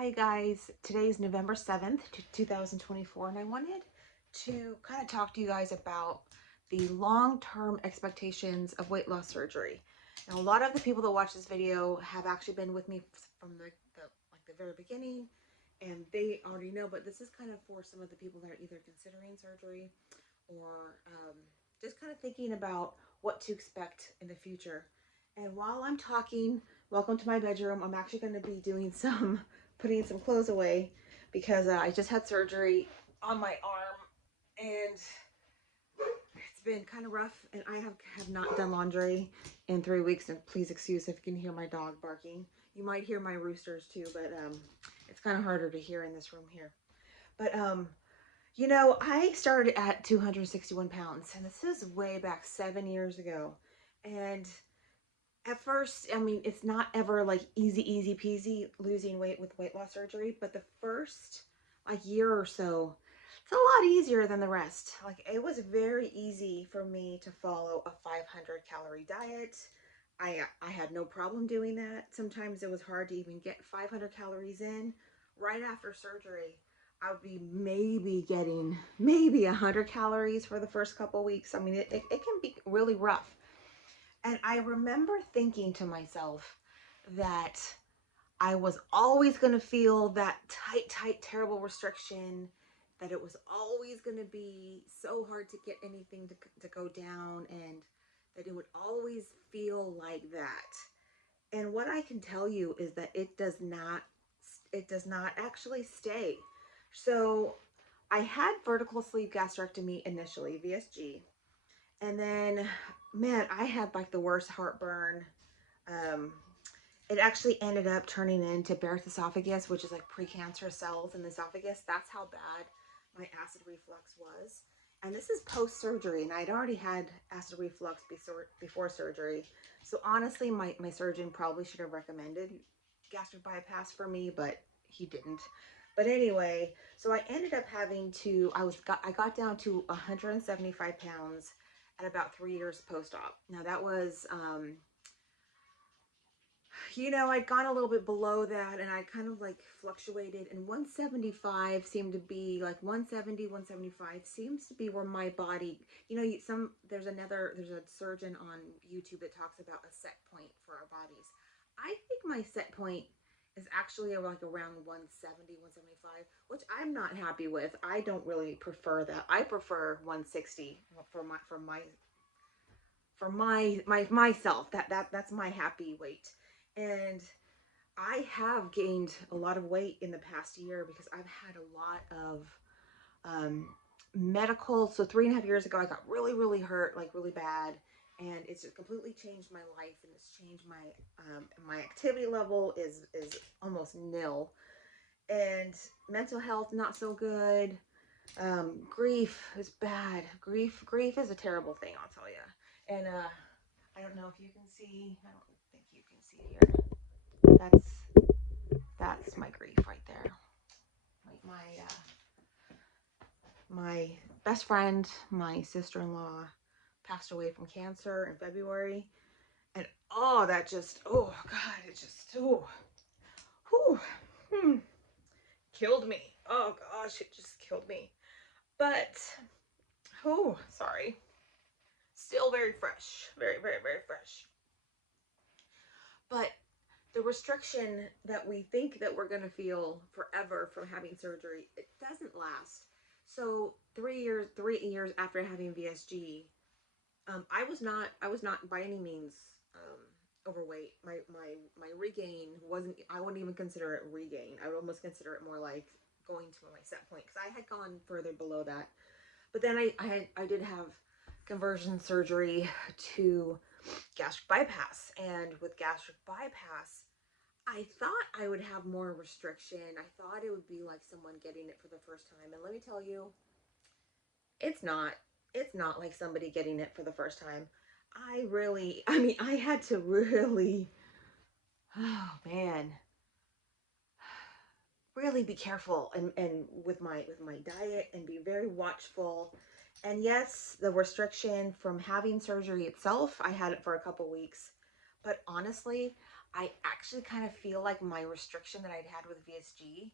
Hi guys, today is November 7th, 2024, and I wanted to kind of talk to you guys about the long-term expectations of weight loss surgery. Now, a lot of the people that watch this video have actually been with me from the very beginning, and they already know, but this is kind of for some of the people that are either considering surgery or just kind of thinking about what to expect in the future. And while I'm talking, welcome to my bedroom. I'm actually going to be doing putting some clothes away because I just had surgery on my arm and it's been kind of rough, and I have not done laundry in 3 weeks, and please excuse if you can hear my dog barking. You might hear my roosters too, but it's kind of harder to hear in this room here. But I started at 261 pounds, and this is way back 7 years ago. And at first, I mean, it's not ever like easy peasy losing weight with weight loss surgery, but the first like year or so, it's a lot easier than the rest. Like, it was very easy for me to follow a 500 calorie diet. I had no problem doing that. Sometimes it was hard to even get 500 calories in. Right after surgery, I would be maybe getting maybe 100 calories for the first couple weeks. I mean, it can be really rough. And I remember thinking to myself that I was always going to feel that tight, terrible restriction, that it was always going to be so hard to get anything to go down, and that it would always feel like that. And what I can tell you is that it does not actually stay. So I had vertical sleeve gastrectomy initially, VSG. And then, man, I had like the worst heartburn. Um, it actually ended up turning into Barrett's esophagus, which is like precancerous cells in the esophagus. That's how bad my acid reflux was. And this is post-surgery, and I'd already had acid reflux before surgery. So honestly, my surgeon probably should have recommended gastric bypass for me, but he didn't. But anyway, so I ended up having to, I got down to 175 pounds at about 3 years post-op. Now that was, I'd gone a little bit below that, and I kind of like fluctuated, and 175 seemed to be like 170, 175 seems to be where my body, there's a surgeon on YouTube that talks about a set point for our bodies. I think my set point is actually like around 170, 175, which I'm not happy with. I don't really prefer that. I prefer 160 for myself. That's my happy weight. And I have gained a lot of weight in the past year because I've had a lot of medical. So 3.5 years ago, I got really hurt, like really bad, and it's just completely changed my life, and it's changed my activity level is almost nil, and mental health not so good. Grief is bad. Grief is a terrible thing, I'll tell you. And I don't know if you can see. I don't think you can see it here. That's my grief right there. Like my best friend, my sister-in-law, passed away from cancer in February, and oh God, it just whew, killed me. Oh gosh, it just killed me. But sorry, still very fresh, very fresh. But the restriction that we think that we're going to feel forever from having surgery, it doesn't last. So 3 years after having VSG, I was not by any means overweight. My regain wasn't. I wouldn't even consider it regain. I would almost consider it more like going to my set point, because I had gone further below that. But then I did have conversion surgery to gastric bypass, and with gastric bypass, I thought I would have more restriction. I thought it would be like someone getting it for the first time. And let me tell you, it's not. It's not like somebody getting it for the first time. I had to really, oh man, really be careful and with my diet, and be very watchful. And yes, the restriction from having surgery itself, I had it for a couple weeks. But honestly, I actually kind of feel like my restriction that I'd had with VSG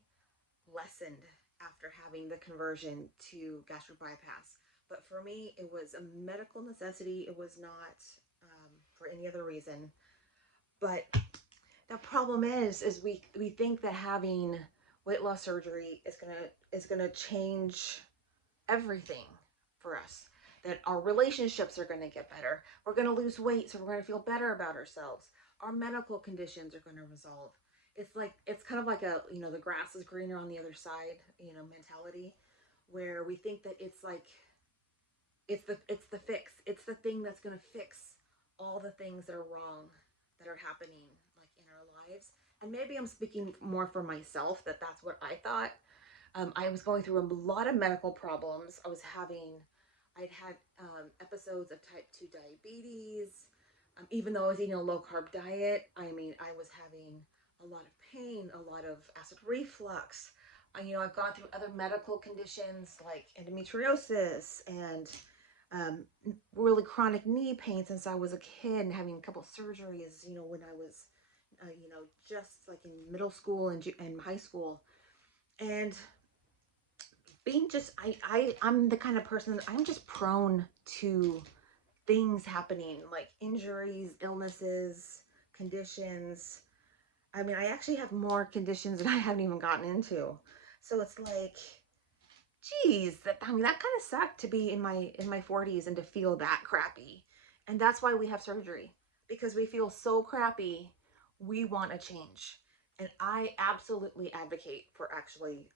lessened after having the conversion to gastric bypass. But for me, it was a medical necessity. It was not for any other reason. But the problem is we think that having weight loss surgery is gonna change everything for us. That our relationships are gonna get better. We're gonna lose weight, so we're gonna feel better about ourselves. Our medical conditions are gonna resolve. It's kind of like a the grass is greener on the other side mentality, where we think that it's the fix. It's the thing that's gonna fix all the things that are wrong that are happening like in our lives. And maybe I'm speaking more for myself that that's what I thought. I was going through a lot of medical problems. I'd had episodes of type 2 diabetes. Even though I was eating a low carb diet, I mean, I was having a lot of pain, a lot of acid reflux. I've gone through other medical conditions like endometriosis and really chronic knee pain since I was a kid, and having a couple surgeries, when I was, just like in middle school and high school. And being just I'm the kind of person that I'm just prone to things happening, like injuries, illnesses, conditions. I mean, I actually have more conditions that I haven't even gotten into. So it's like, geez, that kind of sucked to be in my 40s and to feel that crappy. And that's why we have surgery, because we feel so crappy, we want to change. And I absolutely advocate for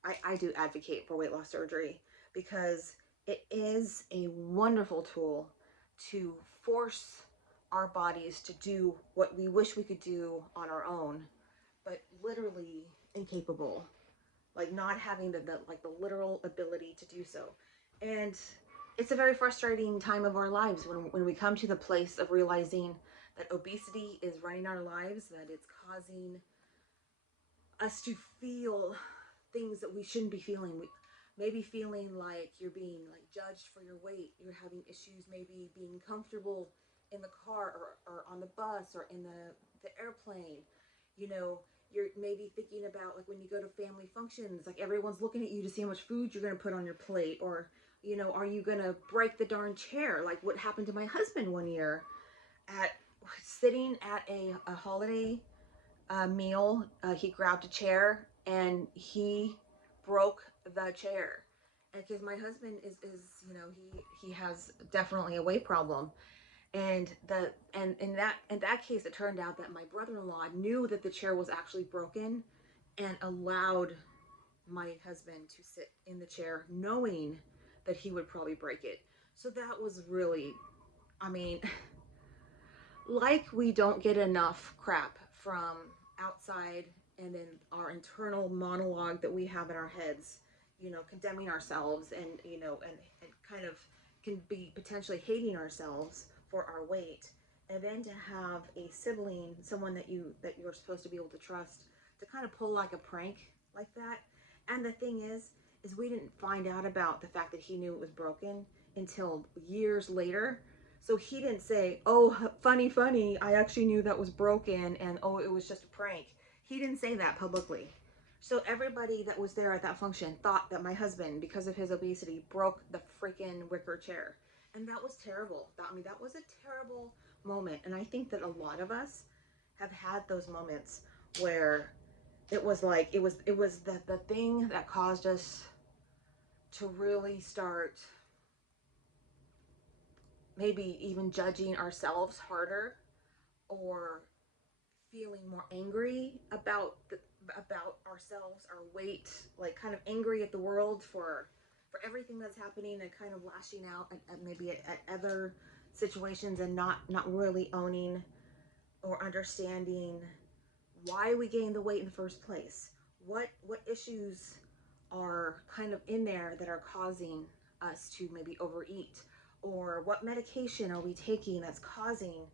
I do advocate for weight loss surgery, because it is a wonderful tool to force our bodies to do what we wish we could do on our own, but literally incapable, like not having the literal ability to do so. And it's a very frustrating time of our lives when we come to the place of realizing that obesity is running our lives, that it's causing us to feel things that we shouldn't be feeling. Maybe feeling like you're being like judged for your weight. You're having issues maybe being comfortable in the car or on the bus or in the airplane. You're maybe thinking about like when you go to family functions, like everyone's looking at you to see how much food you're going to put on your plate, or are you going to break the darn chair, like what happened to my husband one year at sitting at a holiday meal. He grabbed a chair and he broke the chair. And because my husband is he has definitely a weight problem. And in that case, it turned out that my brother-in-law knew that the chair was actually broken and allowed my husband to sit in the chair knowing that he would probably break it. So that was really, I mean, like we don't get enough crap from outside, and then our internal monologue that we have in our heads, condemning ourselves, and and kind of can be potentially hating ourselves for our weight. And then to have a sibling, someone that you're supposed to be able to trust, to kind of pull like a prank like that. And the thing is we didn't find out about the fact that he knew it was broken until years later. So he didn't say, "Oh, funny, funny, I actually knew that was broken, and oh, it was just a prank." He didn't say that publicly. So everybody that was there at that function thought that my husband, because of his obesity, broke the freaking wicker chair. And that was terrible. That was a terrible moment. And I think that a lot of us have had those moments where it was like it was the thing that caused us to really start maybe even judging ourselves harder, or feeling more angry about ourselves, our weight, like kind of angry at the world for everything that's happening, and kind of lashing out at maybe at other situations, and not really owning or understanding why we gained the weight in the first place. What issues are kind of in there that are causing us to maybe overeat, or what medication are we taking that's causing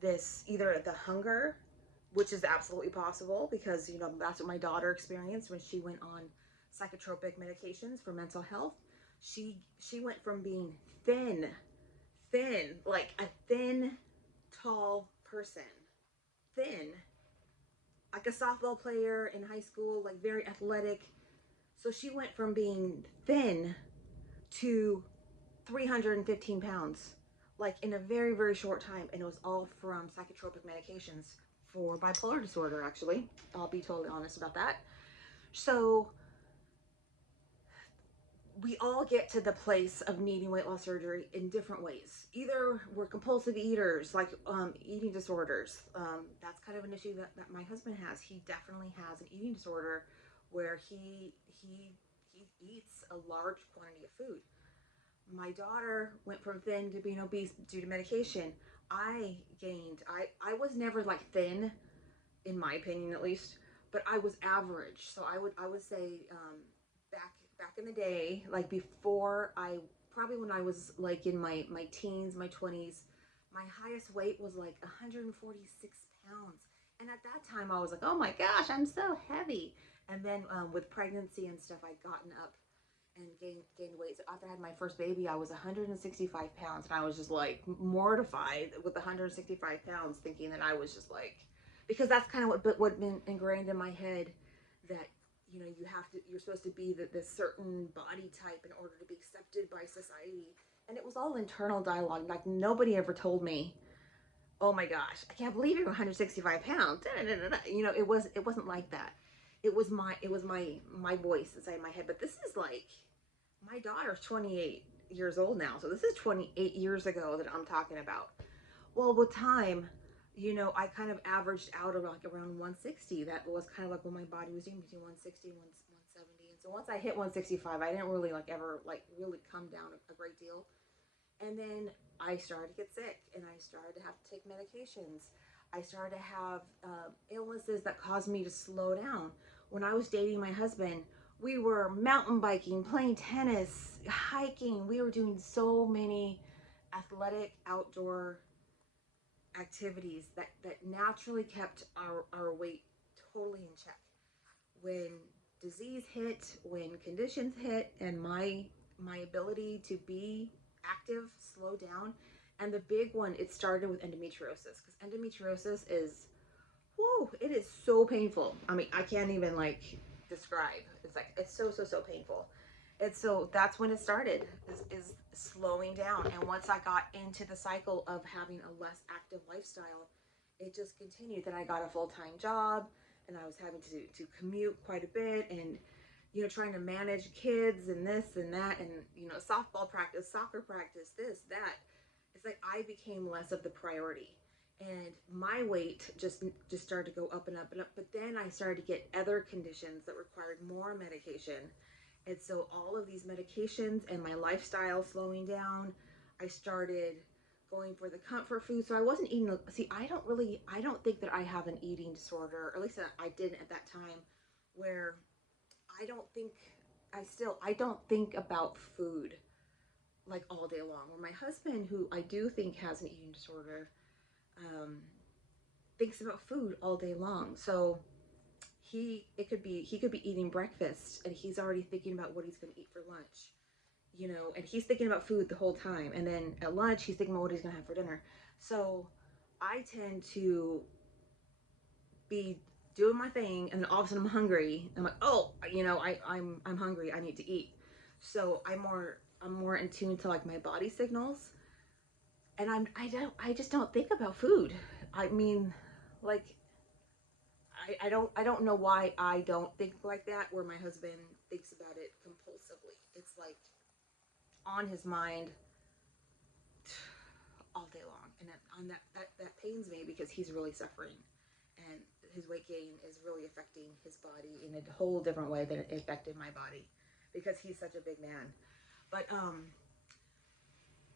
this, either the hunger, which is absolutely possible, because that's what my daughter experienced when she went on psychotropic medications for mental health. She went from being thin, like a thin, tall person, thin, like a softball player in high school, like very athletic. So she went from being thin to 315 pounds, like in a very, very short time. And it was all from psychotropic medications for bipolar disorder, actually. I'll be totally honest about that. So we all get to the place of needing weight loss surgery in different ways. Either we're compulsive eaters, like eating disorders. That's kind of an issue that my husband has. He definitely has an eating disorder where he eats a large quantity of food. My daughter went from thin to being obese due to medication. I gained. I was never like thin, in my opinion at least, but I was average. So I would say back in the day, like before I probably when I was like in my teens, my 20s, my highest weight was like 146 pounds. And at that time I was like, oh my gosh, I'm so heavy. And then with pregnancy and stuff, I'd gotten up and gained weight. So after I had my first baby, I was 165 pounds, and I was just like mortified with 165 pounds, thinking that I was just like, because that's kind of what been ingrained in my head, that you're supposed to be this certain body type in order to be accepted by society, and it was all internal dialogue. Like nobody ever told me, oh my gosh, I can't believe you're 165 pounds. It wasn't like that. It was my voice inside my head. But this is like, my daughter's 28 years old now, so this is 28 years ago that I'm talking about. Well, with time, I kind of averaged out of like around 160. That was kind of like what my body was doing, between 160 and 170. And so once I hit 165, I didn't really like ever like really come down a great deal. And then I started to get sick, and I started to have to take medications. I started to have illnesses that caused me to slow down. When I was dating my husband, we were mountain biking, playing tennis, hiking. We were doing so many athletic outdoor activities that naturally kept our weight totally in check. When disease hit, when conditions hit, and my ability to be active slowed down. And the big one, it started with endometriosis, because endometriosis is, whoa, it is so painful. I mean, I can't even like describe. It's like, it's so painful. And so that's when it started, is slowing down. And once I got into the cycle of having a less active lifestyle, it just continued. Then I got a full-time job, and I was having to commute quite a bit, and trying to manage kids and this and that, and softball practice, soccer practice, this, that. It's like I became less of the priority, and my weight just started to go up and up and up. But then I started to get other conditions that required more medication. And so all of these medications and my lifestyle slowing down, I started going for the comfort food. So I wasn't eating. See, I don't think that I have an eating disorder, or at least I didn't at that time, where I don't think, I don't think about food like all day long. Where my husband, who I do think has an eating disorder, um, thinks about food all day long. So he could be eating breakfast, and he's already thinking about what he's going to eat for lunch, and he's thinking about food the whole time. And then at lunch, he's thinking about what he's going to have for dinner. So I tend to be doing my thing, and then all of a sudden I'm hungry. I'm like, oh, I'm hungry. I need to eat. So I'm more in tune to like my body signals, and I just don't think about food. I mean, like, I don't know why I don't think like that, where my husband thinks about it compulsively. It's like on his mind all day long, and on that pains me, because he's really suffering, and his weight gain is really affecting his body in a whole different way than it affected my body, because he's such a big man. But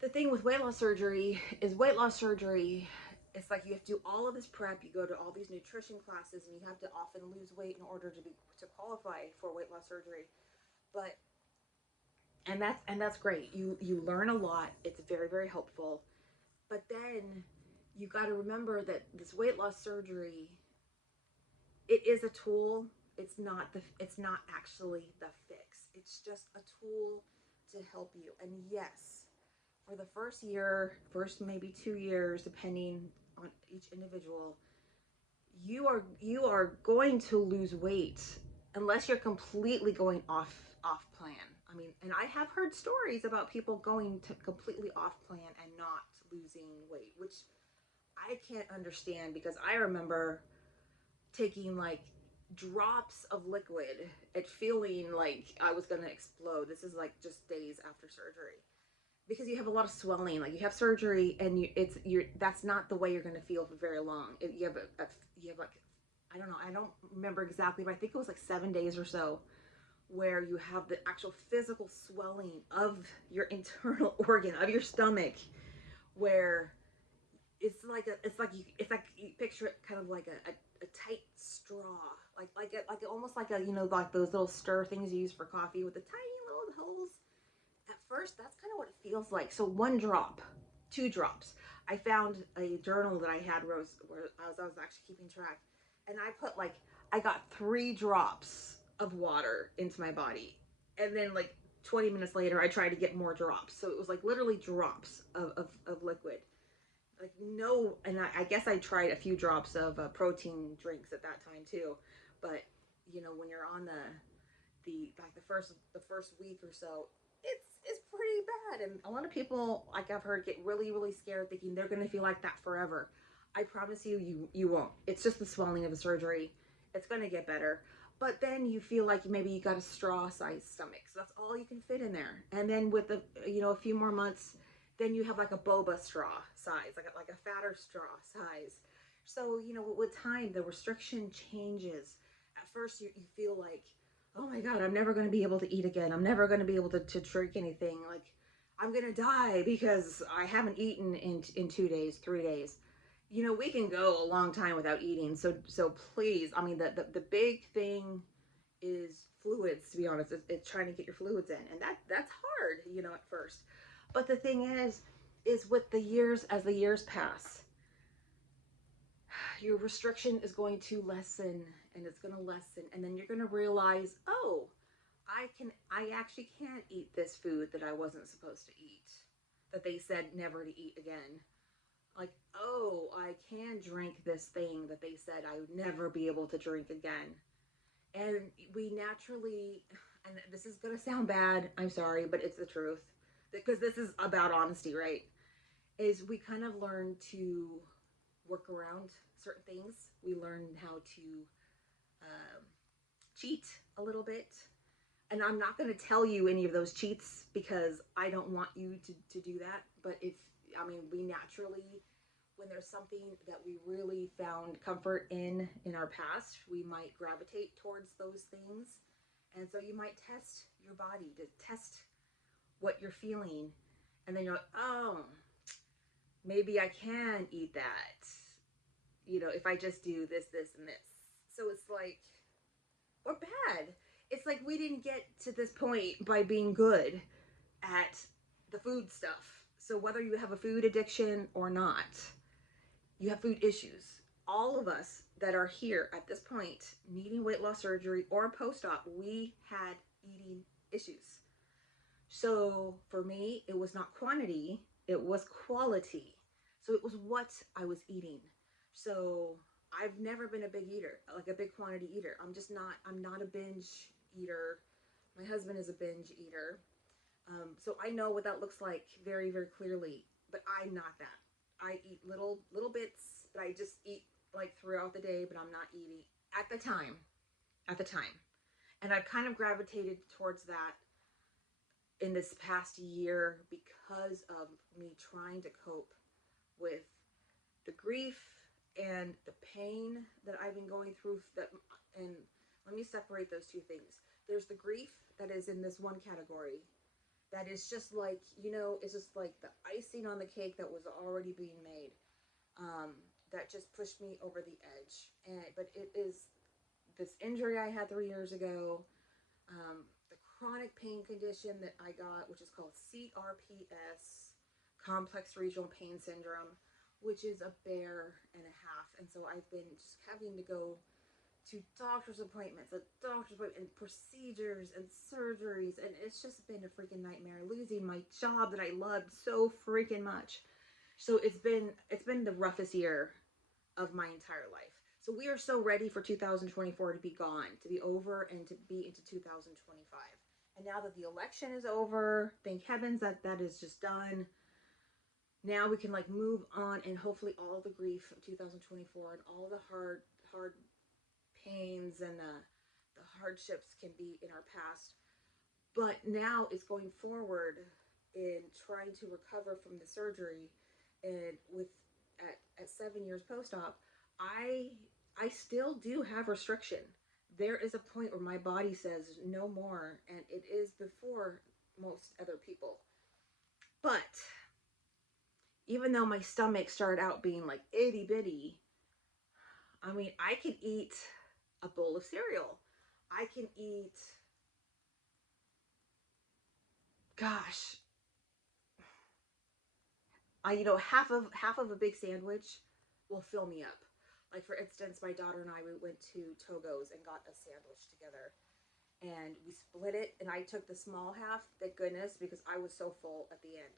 the thing with weight loss surgery is, weight loss surgery, it's like you have to do all of this prep. You go to all these nutrition classes, and you have to often lose weight in order to qualify for weight loss surgery. But and that's great. You learn a lot. It's very, very helpful. But then you got to remember that this weight loss surgery, it is a tool. It's not actually the fix. It's just a tool to help you. And yes, for the first year, first maybe 2 years, depending on each individual, you are going to lose weight unless you're completely going off plan. I mean, and I have heard stories about people going to completely off plan and not losing weight, which I can't understand because I remember taking like drops of liquid and feeling like I was going to explode. This is like just days after surgery because you have a lot of swelling. Like you have surgery, and you're that's not the way you're going to feel for very long. You have you have like, I don't know, I don't remember exactly, but I think it was like 7 days or so where you have the actual physical swelling of your internal organ of your stomach, where it's like you picture it kind of like a tight straw, like almost like a, like those little stir things you use for coffee with the tiny little holes. At first, that's kind of what it feels like. So 1 drop, 2 drops. I found a journal that I had where I was actually keeping track, and I got 3 drops of water into my body, and then like 20 minutes later, I tried to get more drops. So it was like literally drops of liquid. Like no, and I guess I tried a few drops of protein drinks at that time too, but when you're on the first week or so, it's pretty bad. And a lot of people, like I've heard, get really really scared thinking they're going to feel like that forever. I promise you won't. It's just the swelling of the surgery. It's going to get better. But then you feel like maybe you got a straw sized stomach, so that's all you can fit in there. And then with a few more months, then you have like a boba straw size, like a fatter straw size. So with time the restriction changes. At first you feel like, oh my god, I'm never going to be able to eat again. I'm never going to be able to drink anything. Like I'm going to die because I haven't eaten in 2 days, 3 days. We can go a long time without eating. So please, I mean, the big thing is fluids. To be honest, it's trying to get your fluids in, and that's hard, at first. But the thing is with the years, as the years pass, your restriction is going to lessen, and it's going to lessen, and then you're going to realize, oh, I actually can't eat this food that I wasn't supposed to eat, that they said never to eat again. Like, oh, I can drink this thing that they said I would never be able to drink again. And we naturally, and this is going to sound bad, I'm sorry, but it's the truth, because this is about honesty, right? Is we kind of learn to work around certain things. We learn how to um, cheat a little bit. And I'm not going to tell you any of those cheats because I don't want you to do that. But we naturally, when there's something that we really found comfort in our past, we might gravitate towards those things. And so you might test your body to test what you're feeling. And then you're like, oh, maybe I can eat that, if I just do this, this, and this. So it's like, or bad. It's like we didn't get to this point by being good at the food stuff. So whether you have a food addiction or not, you have food issues. All of us that are here at this point, needing weight loss surgery or post-op, we had eating issues. So for me, it was not quantity, it was quality. So it was what I was eating. So I've never been a big eater, like a big quantity eater. I'm not a binge eater. My husband is a binge eater. So I know what that looks like very, very clearly, but I'm not that. I eat little bits, but I just eat like throughout the day, but I'm not eating at the time. And I've kind of gravitated towards that in this past year because of me trying to cope with the grief and the pain that I've been going through. And let me separate those two things. There's the grief that is in this one category that is just like, it's just like the icing on the cake that was already being made, that just pushed me over the edge. But it is this injury I had 3 years ago, the chronic pain condition that I got, which is called CRPS, complex regional pain syndrome, which is a bear and a half. And so I've been just having to go to doctor's appointments and procedures and surgeries, and it's just been a freaking nightmare, losing my job that I loved so freaking much. So it's been the roughest year of my entire life. So we are so ready for 2024 to be gone, to be over, and to be into 2025. And now that the election is over, thank heavens that that is just done. Now we can like move on, and hopefully all the grief of 2024 and all the hard pains and the hardships can be in our past. But now it's going forward in trying to recover from the surgery, and with at 7 years post-op, I I still do have restriction. There is a point where my body says no more, and it is before most other people. But even though my stomach started out being like itty bitty, I mean, I can eat a bowl of cereal. I can eat, gosh, half of a big sandwich will fill me up. Like for instance, my daughter and I we went to Togo's and got a sandwich together, and we split it. And I took the small half, thank goodness, because I was so full at the end,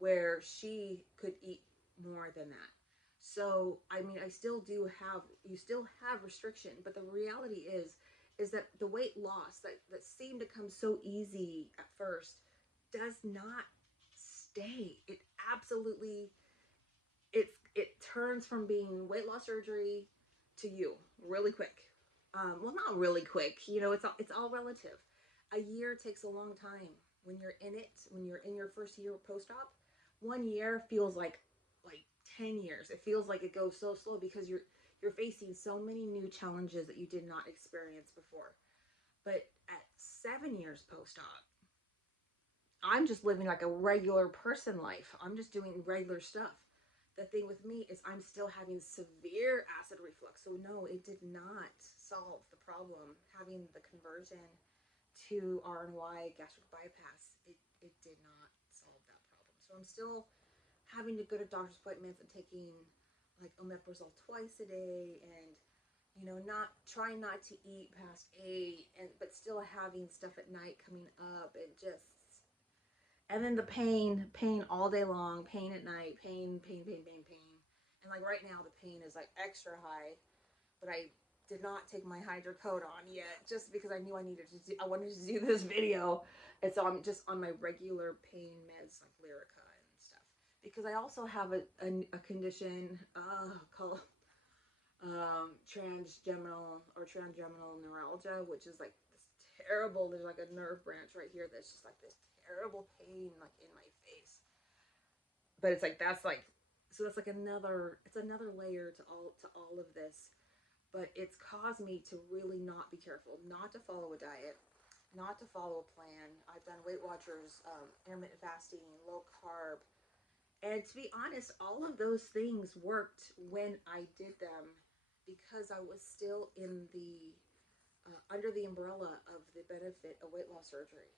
where she could eat more than that. So I mean, I still do have you still have restriction, but the reality is that the weight loss that seemed to come so easy at first does not stay. It absolutely it turns from being weight loss surgery to you really quick. Well, not really quick. You know, it's all relative. A year takes a long time when you're in it. When you're in your first year post op, 1 year feels like 10 years. It feels like it goes so slow because you're facing so many new challenges that you did not experience before. But at 7 years post op, I'm just living like a regular person life. I'm just doing regular stuff. The thing with me is I'm still having severe acid reflux. So no, it did not solve the problem. Having the conversion to RNY gastric bypass, it did not solve that problem. So I'm still having to go to doctor's appointments and taking like omeprazole twice a day, and not trying not to eat past 8, and but still having stuff at night coming up, and just, and then the pain all day long, pain at night, pain. And like right now, the pain is like extra high, but I did not take my hydrocodone yet, just because I knew I wanted to do this video, and so I'm just on my regular pain meds like Lyrica and stuff. Because I also have a condition called trigeminal neuralgia, which is like this terrible. There's like a nerve branch right here that's just like this terrible pain like in my face. But it's like that's like so that's like another layer to all of this. But it's caused me to really not be careful, not to follow a diet, not to follow a plan. I've done Weight Watchers, intermittent fasting, low carb, and to be honest, all of those things worked when I did them because I was still in the under the umbrella of the benefit of weight loss surgery.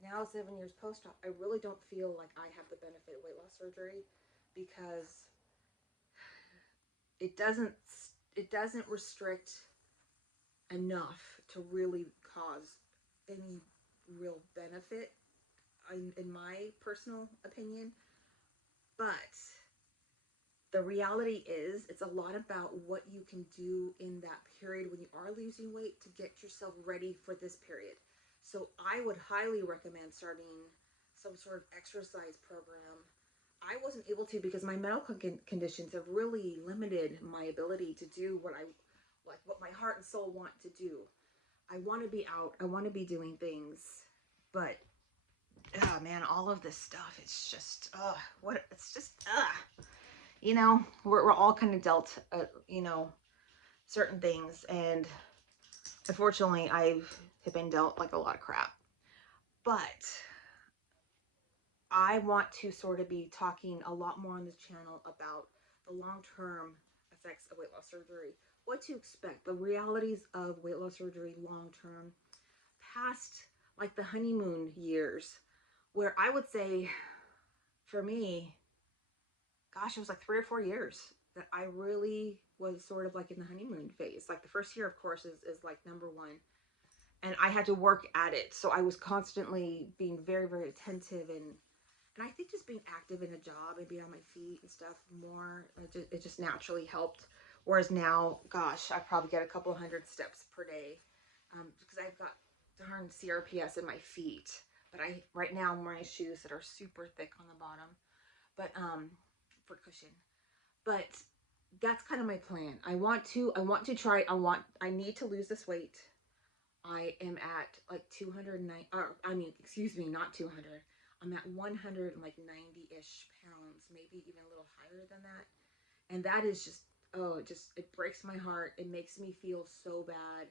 Now, 7 years post op, I really don't feel like I have the benefit of weight loss surgery because it doesn't it doesn't restrict enough to really cause any real benefit in my personal opinion. But the reality is it's a lot about what you can do in that period when you are losing weight to get yourself ready for this period. So I would highly recommend starting some sort of exercise program. I wasn't able to because my medical conditions have really limited my ability to do what my heart and soul want to do. I want to be out, I want to be doing things, but man, all of this stuff, it's just we're all kind of dealt certain things, and unfortunately I've been dealt like a lot of crap. But I want to sort of be talking a lot more on this channel about the long-term effects of weight loss surgery, what to expect, the realities of weight loss surgery long-term, past like the honeymoon years, where I would say for me, gosh, it was like 3 or 4 years that I really was sort of like in the honeymoon phase. Like the first year, of course, is like number one. And I had to work at it. So I was constantly being very, very attentive, and I think just being active in a job and being on my feet and stuff more, it just naturally helped Whereas now, gosh, I probably get a couple hundred steps per day, because I've got darn CRPS in my feet. But right now I'm wearing shoes that are super thick on the bottom, but for cushion. But that's kind of my plan. I want to try. I need to lose this weight. I am at like 209, or I mean, excuse me, not 200. I'm at 190-ish pounds, maybe even a little higher than that. And that is just, oh, it breaks my heart. It makes me feel so bad.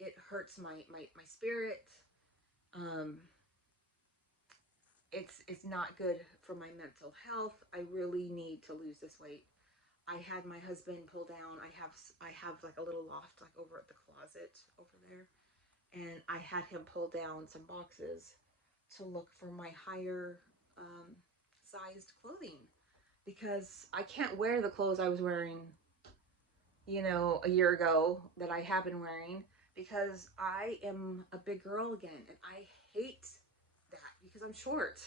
It hurts my spirit. Um, it's not good for my mental health. I really need to lose this weight. I had my husband pull down. I have like a little loft like over at the closet over there, and I had him pull down some boxes to look for my higher sized clothing, because I can't wear the clothes I was wearing, a year ago that I have been wearing, because I am a big girl again, and I hate that because I'm short.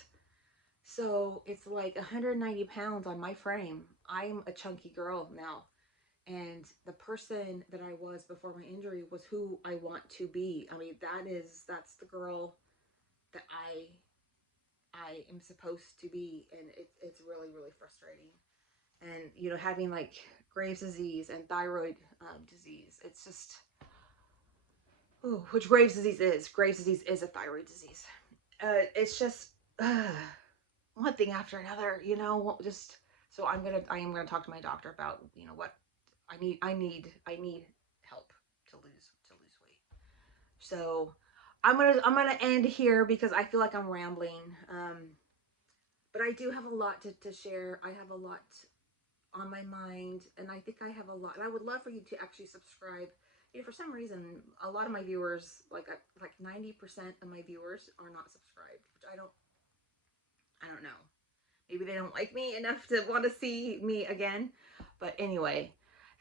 So it's like 190 pounds on my frame. I'm a chunky girl now. And the person that I was before my injury was who I want to be. I mean, that's the girl that I am supposed to be, and it's really really frustrating. And having like Graves' disease and thyroid disease, it's just, oh, which Graves' disease is a thyroid disease. It's just one thing after another, just, so I am gonna talk to my doctor about what I need help to lose weight. So I'm gonna end here because I feel like I'm rambling. But I do have a lot to share. I have a lot on my mind, and I think I have a lot. And I would love for you to actually subscribe. For some reason, a lot of my viewers, like 90% of my viewers, are not subscribed, which I don't know. Maybe they don't like me enough to want to see me again. But anyway,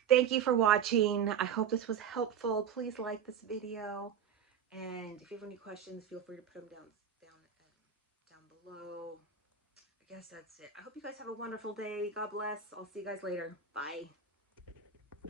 thank you for watching. I hope this was helpful. Please like this video. And if you have any questions, feel free to put them down below. I guess that's it. I hope you guys have a wonderful day. God bless. I'll see you guys later. Bye.